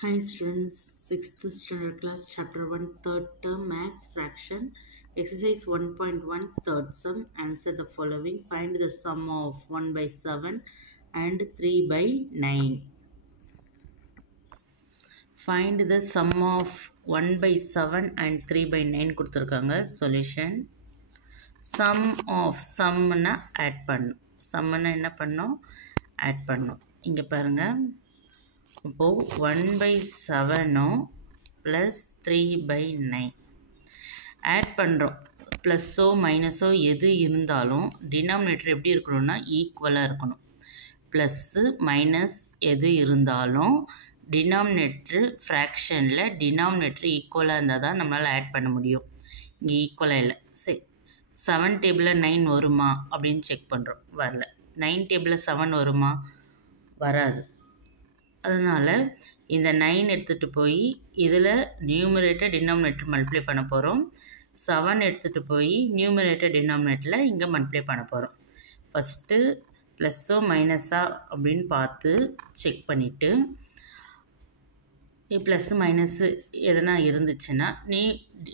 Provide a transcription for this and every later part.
Hi students, 6th standard class, chapter 1, third term, max fraction, exercise 1.1, third sum. Answer the following. Find the sum of 1 by 7 and 3 by 9. Find the sum of 1 by 7 and 3 by 9 கொடுத்திருக்காங்க. Solution. Sum of sumna add பண்ணும். Sumna என்ன பண்ணும்? Add பண்ணும். இங்க பாருங்க. இப்போது 1 by 7 plus 3 by 9 add பண்ணுறோம். ப்ளஸ்ஸோ மைனஸோ எது இருந்தாலும் டினாமினேட்டர் எப்படி இருக்கணும்னா ஈக்குவலாக இருக்கணும். ப்ளஸ்ஸு மைனஸ் எது இருந்தாலும் டினாமினேட்ரு ஃப்ராக்ஷனில் டினாமினேட்ரு ஈக்குவலாக இருந்தால் தான் நம்மளால் ஆட் பண்ண முடியும். இங்கே ஈக்குவலாக இல்லை. சரி, 7 டேபிளில் 9 வருமா அப்படின்னு செக் பண்ணுறோம். வரல. 9 டேபிளில் 7 வருமா? வராது. அதனால் இந்த 9 எடுத்துகிட்டு போய் இதில் நியூமரேட்டர் டினாமினேட்டர் மல்டிப்ளை பண்ண போகிறோம். 7 எடுத்துகிட்டு போய் நியூமரேட்டர் டினாமினேட்டரில் இங்கே மல்டிப்ளை பண்ண போகிறோம். ஃபஸ்ட்டு ப்ளஸ்ஸோ மைனஸா அப்படின்னு பார்த்து செக் பண்ணிவிட்டு ப்ளஸ்ஸு மைனஸு எதனா இருந்துச்சுன்னா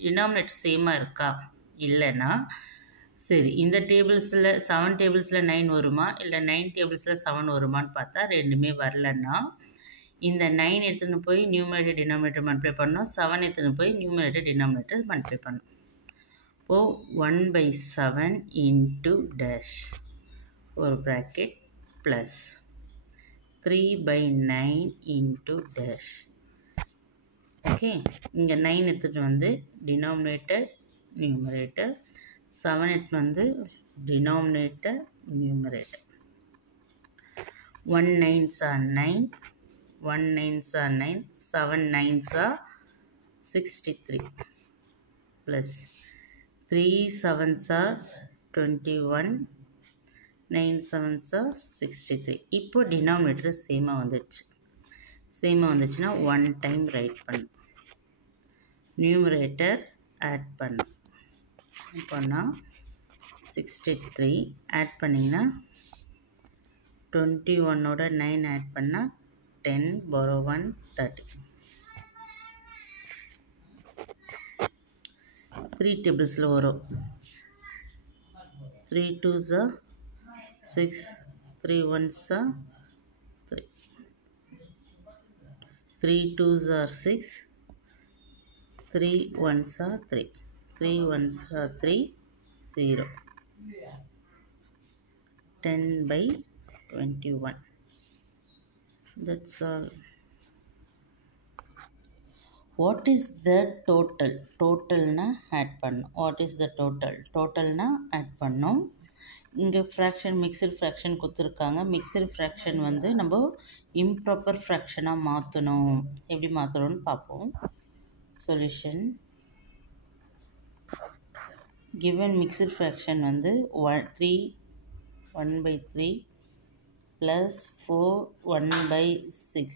டினாமினேட்டர் சேமாக இருக்கா இல்லைன்னா சரி இந்த டேபிள்ஸில் 7 டேபிள்ஸில் 9 வருமா இல்லை 9 டேபிள்ஸில் 7 வருமானு பார்த்தா ரெண்டுமே வரலன்னா இந்த 9 எடுத்துன்னு போய் நியூமரேட்டர் டினாமினேட்டர் மல்டிப்ளை பண்ணோம். 7 எடுத்துன்னு போய் நியூமரேட்டர் டினாமினேட்டர் மல்டிப்ளை பண்ணோம். இப்போது 1 by 7 into டேஷ் ஒரு bracket plus 3 by 9 into dash. Okay, இங்கே 9 எடுத்துகிட்டு வந்து டினாமினேட்டர் நியூமரேட்டர், 7 எடுத்துகிட்டு வந்து denominator numerator. 1 9s are 9, 1 9s are 9, 7 9s are 63 plus 3 7s are 21, 9 7s are 63. இப்போ டினாமினேட்டர் சேமாக வந்துடுச்சு. சேமாக வந்துச்சுன்னா 1 டைம் ரைட் பண்ணு, நியூமரேட்டர் ஆட் பண்ணு. பண்ணால் 63 ஆட் பண்ணிங்கன்னா 21ஓட 9 ஆட் பண்ணால் 10 borrow 1 30. 3 டேபிள்ஸில் வரும். 3 2s are 6, 3 1s are 3, 3 2s are 6, 3 1s are 3, 3 1s are 3, 0. 10 by 21. That's all. What is the total? Totalனா ஆட் பண்ணும். What is the total? Totalனா ஆட் பண்ணும். இங்கே ஃப்ராக்ஷன் மிக்சட் ஃப்ராக்ஷன் கொடுத்துருக்காங்க. மிக்சட் ஃப்ராக்ஷன் வந்து நம்ம இம்ப்ராப்பர் ஃப்ராக்ஷனாக மாற்றணும். எப்படி மாற்றணும்னு பார்ப்போம். சொல்யூஷன். கிவன் மிக்சட் ஃப்ராக்ஷன் வந்து 1 by 3 ப்ளஸ் 4 1 by 6.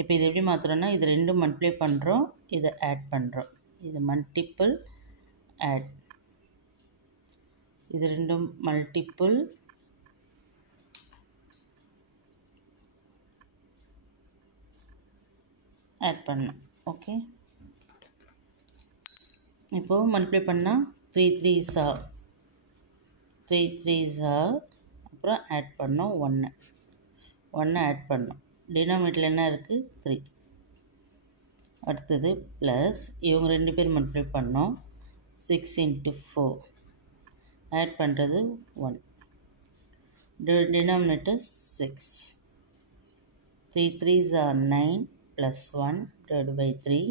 இப்போ இது எப்படி மாற்றுறோன்னா இது ரெண்டும் மல்டிப்ளை பண்ணுறோம், இதை ஆட் பண்ணுறோம். இது மல்டிப்புள் ஆட், இது ரெண்டும் மல்டிப்புள் ஆட் பண்ணோம். ஓகே, இப்போது மல்டிப்ளை பண்ணால் 3 3s are 3 3s are, அப்புறம் ஆட் பண்ணோம் 1 ஆட் பண்ணோம். டினாமினேட்டரில் என்ன இருக்குது? 3. அடுத்தது ப்ளஸ் இவங்க ரெண்டு பேர் மல்டிப்ளை பண்ணோம். 6 into 4 ஆட் பண்ணுறது 1. Denominator 6. 3 3s are 9 plus 1 divided by 3.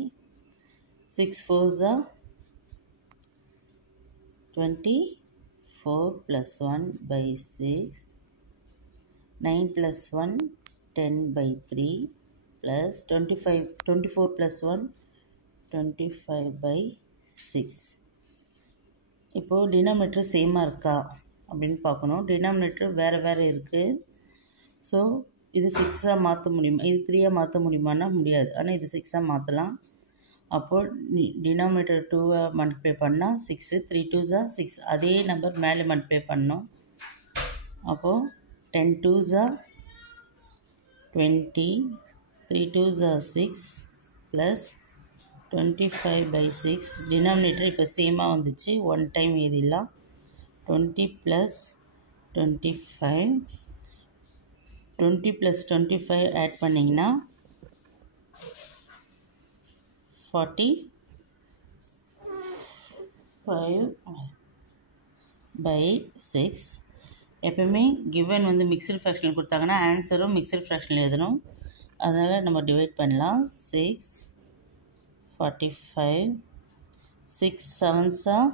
6 4s are 24 plus 1 by 6. 9 plus 1 10 by 3 plus 24 plus 1 25 by 6. இப்போது டினாமினேட்டர் சேமாக இருக்கா அப்படின்னு பார்க்கணும். டினாமினேட்டர் வேறு இருக்குது. ஸோ இது 6ஆக மாற்ற முடியுமா, இது 3ஆக மாற்ற முடியுமான்னா முடியாது. ஆனால் இது 6ஆக மாற்றலாம். அப்போது டினாமினேட்டர் 2 மல்டிப்ளை பண்ணால் 6, 3 2s are 6. அதே நம்பர் மேலே மல்டிப்ளை பண்ணோம். அப்போது 10 2s are 20, 3 2s are 6 plus 25 by 6. Denominator இப்போ சேமாக வந்துச்சு, ஒன் டைம் எழுதிடலாம். 20 plus 25, 20 plus 25 ஆட் பண்ணிங்கன்னா 45 by 6. எப்பவுமே கிவன் வந்து மிக்சட் ஃப்ராக்ஷனில் கொடுத்தாங்கன்னா ஆன்சரும் மிக்சட் ஃப்ராக்ஷனில் எழுதணும். அதனால் நம்ம டிவைட் பண்ணலாம். 6 45 6 7s are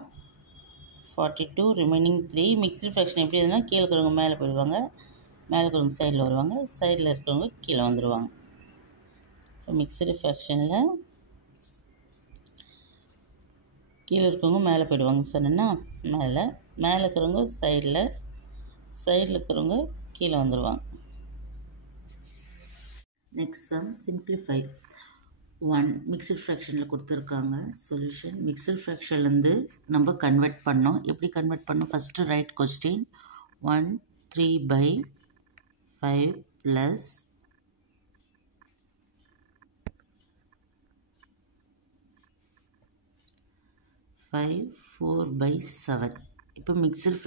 42, remaining 3. Mixed fraction எப்படி எதுனா கீழே இருக்கிறவங்க மேலே போயிடுவாங்க, மேலே இருக்கிறவங்க சைடில் வருவாங்க, சைடில் இருக்கிறவங்க கீழே வந்துடுவாங்க. இப்போ மிக்சடு ஃப்ராக்ஷனில் கீழே இருக்கிறவங்க மேலே போயிடுவாங்க சொன்னேன்னா, மேலே இருக்கிறவங்க சைடில் இருக்கிறவங்க கீழே வந்துடுவாங்க. Next sum simplify. 1 மிக்சட் ஃப்ராக்ஷனில் கொடுத்துருக்காங்க சொல்யூஷன். மிக்சட் ஃப்ராக்ஷன்லேருந்து நம்ம கன்வெர்ட் பண்ணோம். எப்படி கன்வெர்ட் பண்ணோம்? First right question 1 3 by 5 plus 5 4 by 7. இப்போ மிக்சட்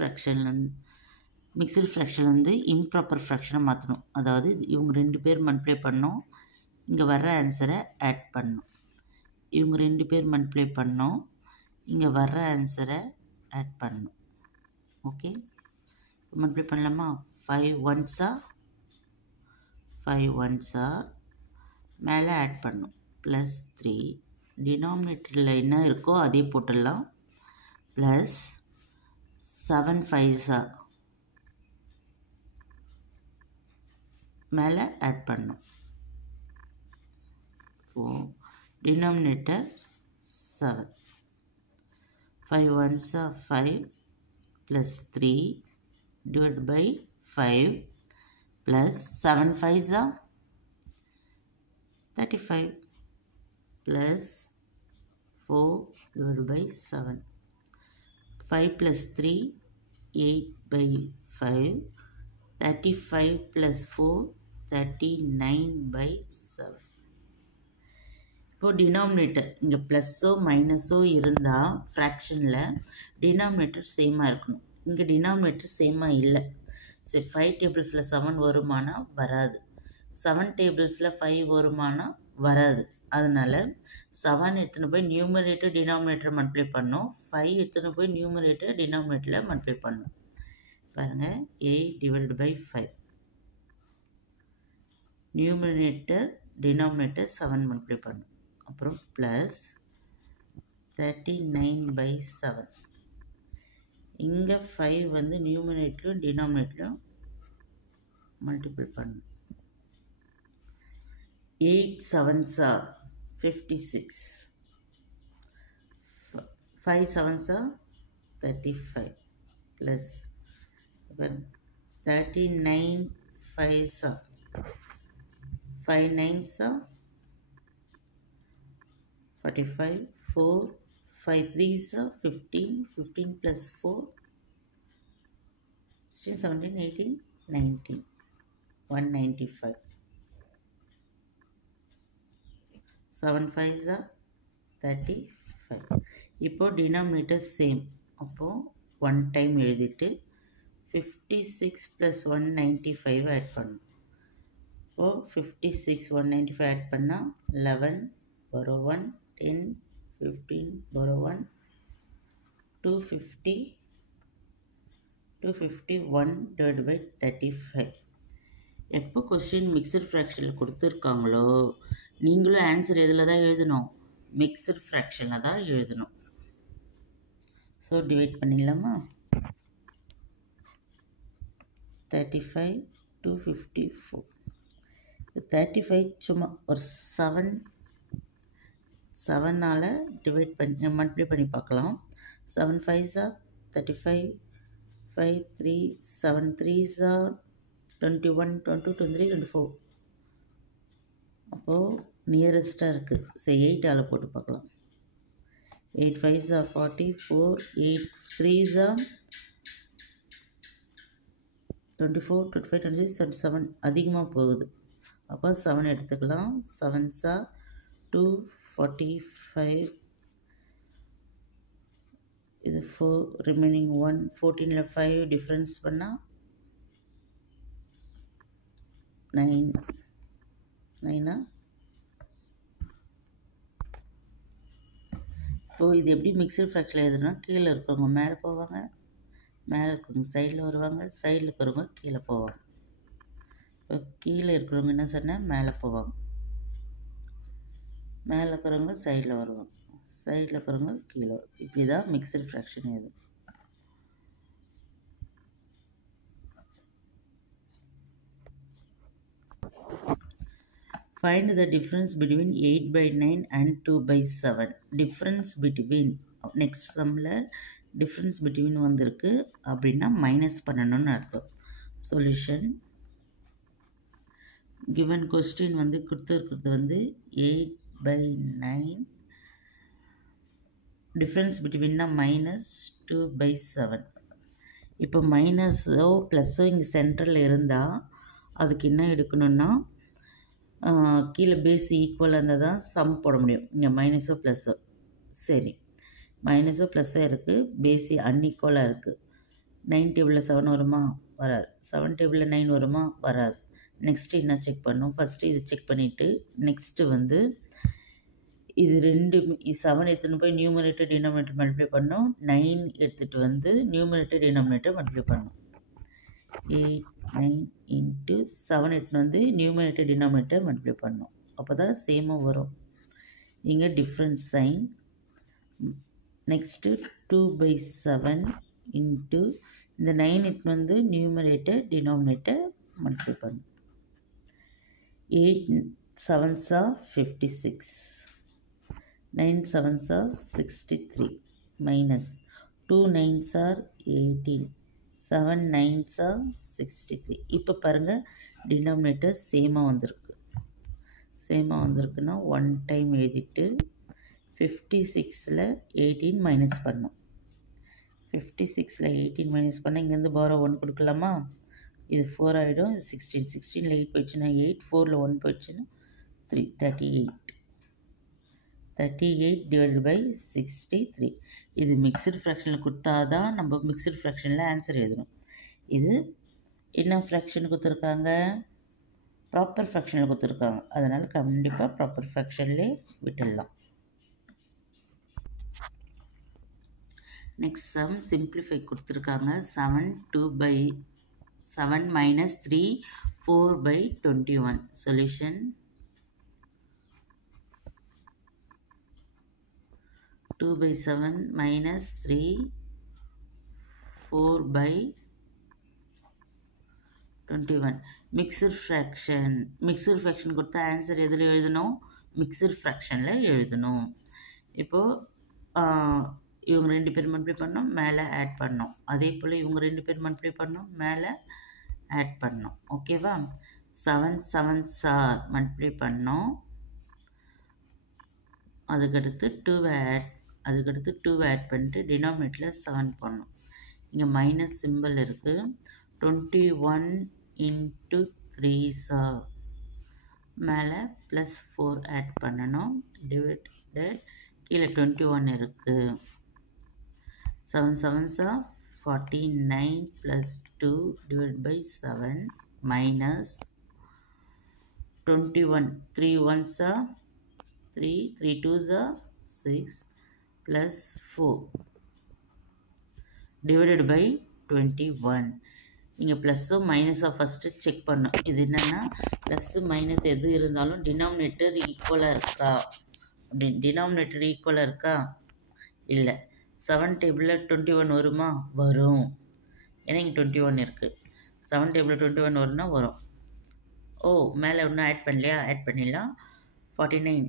ஃப்ராக்ஷன்லேருந்து இம்ப்ராப்பர் ஃப்ராக்ஷனை மாற்றணும். அதாவது இவங்க 2 பேர் மல்டிப்ளை பண்ணோம், இங்கே வர்ற ஆன்சரை ஆட் பண்ணணும். இவங்க 2 பேர் மல்டிப்ளை பண்ணோம், இங்கே வர்ற ஆன்சரை ஆட் பண்ணணும். ஓகே, மல்டிப்ளை பண்ணலாமா? 5 1s are மேலே ஆட் பண்ணணும். ப்ளஸ் 3, டினாமினேட்டரில் என்ன இருக்கோ அதே போட்டுடலாம். ப்ளஸ் 7 5s are மேலே ஆட் பண்ணணும். Denominator 7. 5 1s are 5 plus 3 divided by 5 plus 7 5s are 35 plus 4 divided by 7. 5 plus 3 8 by 5. 35 plus 4 39 by 7. இப்போ டினாமினேட்டர் இங்கே ப்ளஸ்ஸோ மைனஸோ இருந்தால் ஃப்ராக்ஷனில் டினாமினேட்டர் சேமாக இருக்கணும். இங்கே டினாமினேட்டர் சேமாக இல்லை. சரி, 5 டேபிள்ஸில் 7 வருமானா வராது, 7 டேபிள்ஸில் 5 வருமானா வராது. அதனால் 7 எடுத்துன்னு போய் நியூமரேட்டர் டினாமினேட்டர் மல்டிப்ளை பண்ணோம், 5 எடுத்துன்னு போய் நியூமரேட்டர் டினாமினேட்டரில் மல்டிப்ளை பண்ணோம். பாருங்கள், 8 divided by 5. Numerator denominator 7 multiply பண்ணும். அப்புறம் ப்ளஸ் 39 by 7. இங்கே 5 வந்து நியூமரேட்டரும் டினாமினேட்டரும் மல்டிப்ளை பண்ணும். 8 7s are 56. 5 7s are 35 plus 39 5s are 5 9s are 45. 4 5 3s are 15. 15 plus 4 16 17 18 19 195. 7 5s are 35. இப்போ டினாமினேட்டர் சேம். அப்போது 1 டைம் எழுதிட்டு 56 plus 195 ஆட் பண்ணணும். இப்போது 56 195 ஆட் பண்ணால் 11 borrow 1 10 15 borrow 1 251 divided by 35. எப்போ கொஸ்டின் மிக்சட் ஃப்ராக்ஷனில் கொடுத்துருக்காங்களோ நீங்களும் ஆன்சர் எதில் தான் எழுதணும்? மிக்சட் ஃப்ராக்ஷனில் தான் எழுதணும். ஸோ டிவைட் பண்ணிடலாமா? 35 254. 35 சும்மா ஒரு 7ஆல் டிவைட் பண்ணி மல்டிப்ளை பண்ணி பார்க்கலாம். 7 5s are 35. 5 3 7 3s are 21 22 23 24. அப்போது நியரஸ்ட்டாக இருக்குது. சரி, 8ஆல் போட்டு பார்க்கலாம். 8 5s are 44. 8 3s are 24 25 26 27. அதிகமாக போகுது. அப்போ 7 எடுத்துக்கலாம். 7s are 245. இது 4 ரிமைனிங் 1 14ல் 5 டிஃப்ரென்ஸ் பண்ணால் 9 இப்போது இது எப்படி மிக்சர் ஃப்ராக்ஷனில் எழுதுனா கீழே இருக்கிறவங்க மேலே போவாங்க, மேலே இருக்கிறவங்க சைடில் வருவாங்க, சைடில் இருக்கிறவங்க கீழே போவாங்க. இப்போ கீழே இருக்கிறவங்க என்ன சொன்னால் மேலே போவாங்க, மேலே இருக்கிறவங்க சைடில் வருவாங்க, சைடில் இருக்கிறவங்க கீழே. இப்படி தான் மிக்சர் ஃப்ராக்ஷன் இது. Find the difference between 8/9 and 2/7. Difference between next sumல difference between வந்திருக்கு அப்படின்னா மைனஸ் பண்ணணும்னு அர்த்தம். சொல்யூஷன் given question வந்து கொடுத்துருக்கிறது வந்து 8/9 difference betweenனா -2/7. இப்போ மைனஸோ ப்ளஸ்ஸோ இங்கே சென்டரில் இருந்தால் அதுக்கு என்ன எடுக்கணும்னா கீழே பேஸ் ஈக்குவலாக இருந்தால் தான் சம் போட முடியும். இங்கே மைனஸோ ப்ளஸ்ஸோ, சரி மைனஸோ ப்ளஸ்ஸோ இருக்குது, பேஸி அன்ஈக்குவலாக இருக்குது. 9 டேபிளில் 7 வருமா? வராது. 7 டேபிளில் 9 வருமா? வராது. நெக்ஸ்ட்டு என்ன செக் பண்ணணும்? ஃபஸ்ட்டு இது செக் பண்ணிவிட்டு நெக்ஸ்ட்டு வந்து இது 7 எடுத்துகிட்டு போய் நியூமரேட்டர் டினாமினேட்டர் மல்டிப்ளை பண்ணோம். 9 எடுத்துகிட்டு வந்து நியூமரேட்டர் டினாமினேட்டர் மல்டிப்ளை பண்ணோம். 8 9 into 7 எடுத்துகிட்டு வந்து நியூமரேட்டர் டினாமினேட்டர் மல்டிப்ளை பண்ணோம். அப்போ தான் சேமாக வரும். இங்கே டிஃப்ரென்ஸ் சைன். நெக்ஸ்ட்டு 2/7 இன்ட்டு இந்த 9 எடுத்துகிட்டு வந்து நியூமரேட்டர் டினாமினேட்டர் மல்டிப்ளை பண்ணும். 8 7s are 56, 9 7s are 63, minus 2 9s are 18, 7 9s are 63. இப்போ பாருங்கள் டினாமினேட்டர் சேமாக வந்திருக்கு. சேமாக வந்திருக்குன்னா 1 டைம் எழுதிட்டு 56ல் 18 மைனஸ் பண்ணோம். 56ல் 18 மைனஸ் பண்ணால் இங்கேருந்து பாரோ 1 கொடுக்கலாமா? இது 4 ஆகிடும். இது 16. 16ல் 8 போயிடுச்சுன்னா 8, 4ல் 1 போயிடுச்சுன்னா 3, 38. 38 டிவைடட் பை 63. இது மிக்சடு ஃப்ராக்ஷனில் கொடுத்தா தான் நம்ம மிக்சடு ஃப்ராக்ஷனில் ஆன்சர் எழுதணும். இது என்ன ஃப்ராக்ஷன் கொடுத்துருக்காங்க? ப்ராப்பர் ஃப்ராக்ஷனில் கொடுத்துருக்காங்க. அதனால் கண்டிப்பாக ப்ராப்பர் ஃப்ராக்ஷன்லேயே விட்டுடலாம். நெக்ஸ்ட் சம் சிம்பிளிஃபை கொடுத்துருக்காங்க. 7 minus 3 4/21. Solution 2/7 minus 3 4/21. Mixture fraction. Mixture fraction கொடுத்த ஆன்சர் எதில் எழுதணும்? மிக்சர் ஃப்ராக்ஷனில் எழுதணும். இப்போது இவங்க 2 பேர் மல்டிப்ளை பண்ணோம், மேலே ஆட் பண்ணோம். அதே போல் இவங்க 2 பேர் மல்டிப்ளை பண்ணோம், மேலே ஆட் பண்ணோம். ஓகேவா? 7 7s are மல்டிப்ளை பண்ணோம். அதுக்கடுத்து 2 ஆட் பண்ணிட்டு டினாமினேட்டரில் 7 பண்ணோம். இங்கே மைனஸ் சிம்பிள் இருக்குது. 21 into 3s are மேலே ப்ளஸ் 4 ஆட் பண்ணணும். டிவைடட் கீழே 21 இருக்குது. 7 7s are 49 plus 2 divided by 7 minus 21. 3 1s are 3, 3 2s are 6 plus 4 divided by 21. இங்கே ப்ளஸ்ஸோ மைனஸோ ஃபஸ்ட்டு செக் பண்ணோம். இது என்னென்னா ப்ளஸ்ஸு மைனஸ் எது இருந்தாலும் டினாமினேட்டர் ஈக்குவலாக இருக்கா அப்படின்னு. டினாமினேட்டர் ஈக்குவலாக இருக்கா? இல்லை. 7 டேபிளில் 21 வருமா? வரும். ஏன்னா இங்கே 21 இருக்குது. 7 டேபிளில் 21 வரும்னா வரும். ஓ, மேலே ஒன்றும் ஆட் பண்ணலையா? ஆட் பண்ணிடலாம். 49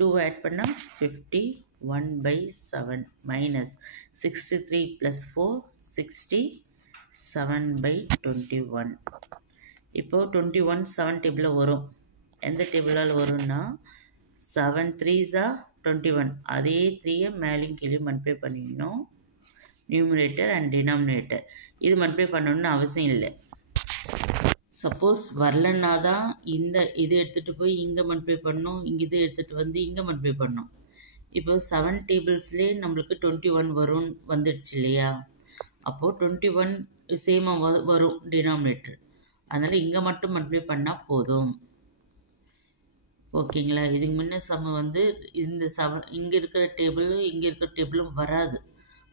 2 ஆட் பண்ணால் 51/7 மைனஸ் 63 + 4 67/21. இப்போது 21 7 டேபிளில் வரும். எந்த டேபிளால் வரும்னா 7 3s are 21. அதே 3 மேலேயும் கீழே மல்டிப்ளை பண்ணிடணும். நியூமரேட்டர் அண்ட் டினாமினேட்டர் இது மல்டிப்ளை பண்ணணும்னு அவசியம் இல்லை. சப்போஸ் வரலன்னா தான் இது எடுத்துகிட்டு போய் இங்கே மல்டிப்ளை பண்ணணும், இது எடுத்துகிட்டு வந்து இங்கே மல்டிப்ளை பண்ணணும். இப்போ 7 டேபிள்ஸ்லேயே நம்மளுக்கு 21 வந்துடுச்சு இல்லையா? அப்போது 21 சேமாக வரும் டினாமினேட்டர். அதனால் இங்கே மட்டும் மல்டிப்ளை பண்ணால் போதும். ஓகேங்களா? இதுக்கு முன்னே இந்த இங்கே இருக்கிற டேபிளும் இங்கே இருக்கிற டேபிளும்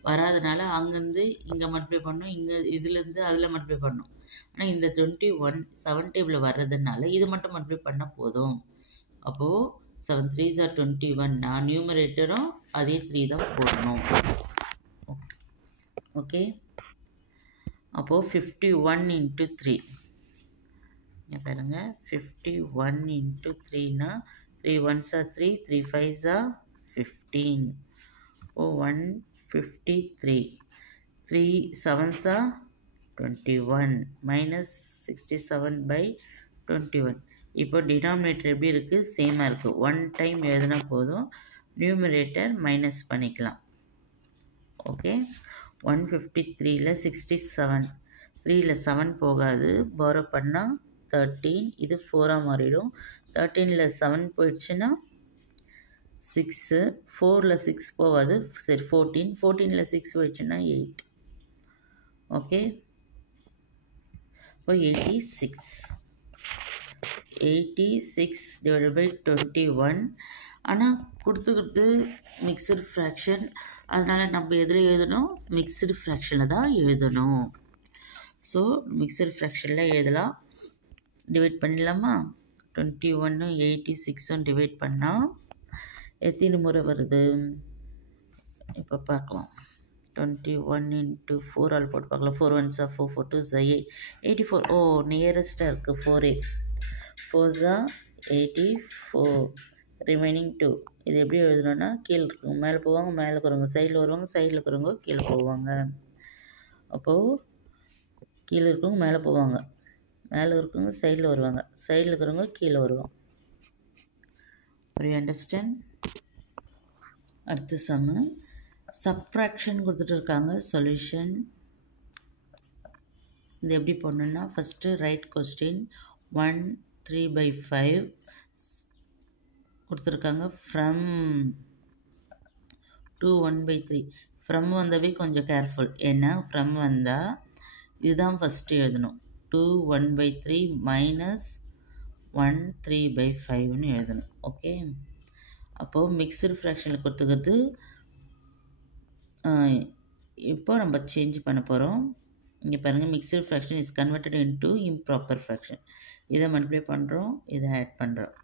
வராதனால அங்கேருந்து இங்கே மல்டிப்ளை பண்ணணும், இதுலேருந்து அதில் மல்டிப்ளை பண்ணணும். ஆனால் இந்த 21 7 டேபிளில் வர்றதுனால இது மட்டும் மல்டிப்ளை பண்ணால் போதும். அப்போது 7 3s are 21. நியூமரேட்டரும் அதே 3 தான் போடணும். ஓகே, அப்போது 51 into 3 இங்கே பாருங்க, 51 into 3னா 3 1s are 3, 3 5s are 15. 153. 3 7s are 21 minus 67/21. இப்போ டினாமினேட்டர் எப்படி இருக்குது? சேமாக இருக்குது. 1 டைம் எழுதினா போதும், நியூமரேட்டர் மைனஸ் பண்ணிக்கலாம். ஓகே, 153ல் 67, 3ல் 7 போகாது, பாரோ பண்ணால் 13, இது 4ஆக மாறிடும். 13ல் 7 போயிடுச்சுன்னா 6, 4ல் 6 போகாது, சரி 14, 14ல் 6 போயிடுச்சுன்னா 8. ஓகே, இப்போ 86 divided by 21. ஆனால் கொடுத்துக்கிறது மிக்சடு ஃப்ராக்ஷன், அதனால் நம்ம எதில் எழுதணும்? மிக்சடு ஃப்ராக்ஷனில் தான் எழுதணும். ஸோ மிக்சடு ஃப்ராக்ஷனில் எழுதலாம். டிவைட் பண்ணிடலாமா? 21 86 டிவைட் பண்ணால் எத்தனை முறை வருது இப்போ பார்க்கலாம். 21 into 4 ஆல் போட்டு பார்க்கலாம். 4 1s are 4, 4 2s are 8, 84. ஓ, நியரஸ்ட்டாக இருக்குது 4a. 4s are 84, remaining 2. இது எப்படி எழுதணும்னா, கீழே இருக்குங்க மேலே போவாங்க, மேலே இருக்கிறவங்க சைடில் வருவாங்க, சைடில் இருக்கிறவங்க கீழே போவாங்க. அப்போது கீழே இருக்கிறவங்க மேலே போவாங்க, மேலே இருக்கிறவங்க சைடில் வருவாங்க, சைடில் இருக்கிறவங்க கீழே வருவாங்க. அண்டர்ஸ்டாண்ட்? அடுத்த சம்மு சப்ராக்ஷன் கொடுத்துட்டு இருக்காங்க. சொல்யூஷன் இது எப்படி பண்ணணும்னா, ஃபஸ்ட்டு ரைட் கொஸ்டின் 1 3/5 கொடுத்துருக்காங்க. ஃப்ரம் 2 1/3. ஃப்ரம் வந்தவே கொஞ்சம் கேர்ஃபுல், ஏன்னா ஃப்ரம் வந்தால் இதுதான் ஃபஸ்ட்டு எழுதணும். 2 1/3 minus 1 3/5ன்னு எழுதணும். ஓகே, அப்போது மிக்சடு ஃப்ராக்ஷனில் கொடுத்துக்கிறது இப்போ நம்ம சேஞ்ச் பண்ண போகிறோம். இங்கே பாருங்கள், mixed fraction is converted into improper fraction. இதை மல்டிப்ளை பண்ணுறோம், இதை ஆட் பண்ணுறோம்.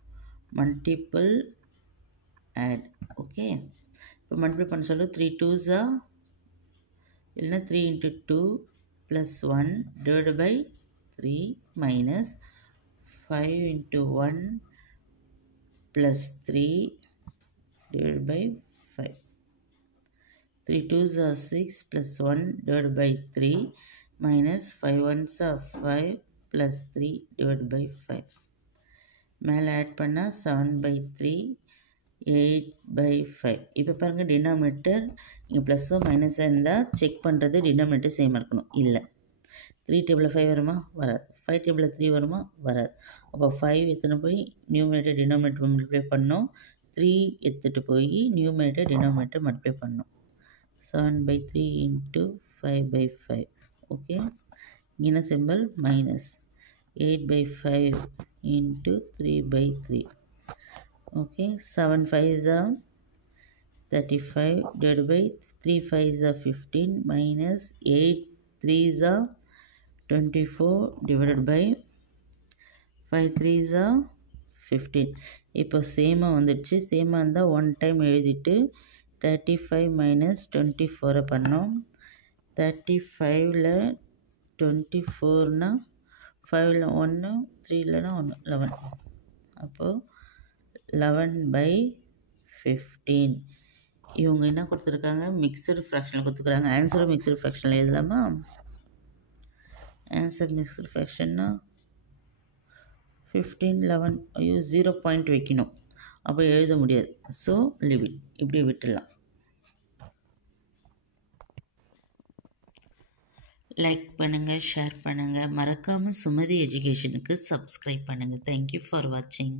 Multiple add. ஓகே, இப்போ மல்டிப்ளை பண்ண சொல்ல 3 2s இல்லைன்னா 3 into 2 plus 1 divided by 3 minus 5 into 1 plus 3 divided by 5. 3 2s are 6 plus 1 divided by 3 minus 5 1s are 5 plus 3 divided by 5. மேலே add பண்ணால் 7/3 8/5. இப்போ பாருங்கள், டினாமினேட்டர் இங்கே ப்ளஸ்ஸோ மைனஸாக இருந்தால் செக் பண்ணுறது டினாமினேட்டர் சேமாக இருக்கணும். இல்லை, 3 டேபிளில் 5 வருமா? வராது. 5 டேபிளில் 3 வருமா? வராது. அப்போ 5 எடுத்துகிட்டு போய் நியூமரேட்டர் டினாமினேட்டர் மல்டிப்ளை பண்ணோம், 3 எடுத்துகிட்டு போய் நியூமரேட்டர் டினாமினேட்டர் மல்டிப்ளை பண்ணோம். 7/3 into 5/5. ஓகே, இங்கே simple minus 8/5 into 3/3. Okay, 7 5s are 35 divided by 3 5s are 15 minus 8 3s are 24 divided by 5 3s are 15. இப்போ சேமாக வந்துடுச்சு. சேமாக இருந்தால் 1 டைம் எழுதிட்டு 35 minus 24 பண்ணோம். 35ல் 24னா 5ல் 1 3லனா 1 11. அப்போது 11/15. இவங்க என்ன கொடுத்துருக்காங்க? மிக்சடு ஃப்ராக்ஷனில் கொடுத்துருக்காங்க. ஆன்சரும் மிக்சடு ஃப்ராக்ஷனில் எழுதலாமா? ஆன்சர் மிக்சடு ஃப்ராக்ஷன்னா 15 11. ஐயோ, 0 பாயிண்ட் வைக்கணும், அப்போ எழுத முடியாது. ஸோ லிமிட் இப்படி விட்டுடலாம். லைக் பண்ணுங்கள், ஷேர் பண்ணுங்கள். மறக்காமல் சுமதி எஜுகேஷனுக்கு சப்ஸ்கிரைப் பண்ணுங்கள். தேங்க்யூ ஃபார் வாட்சிங்.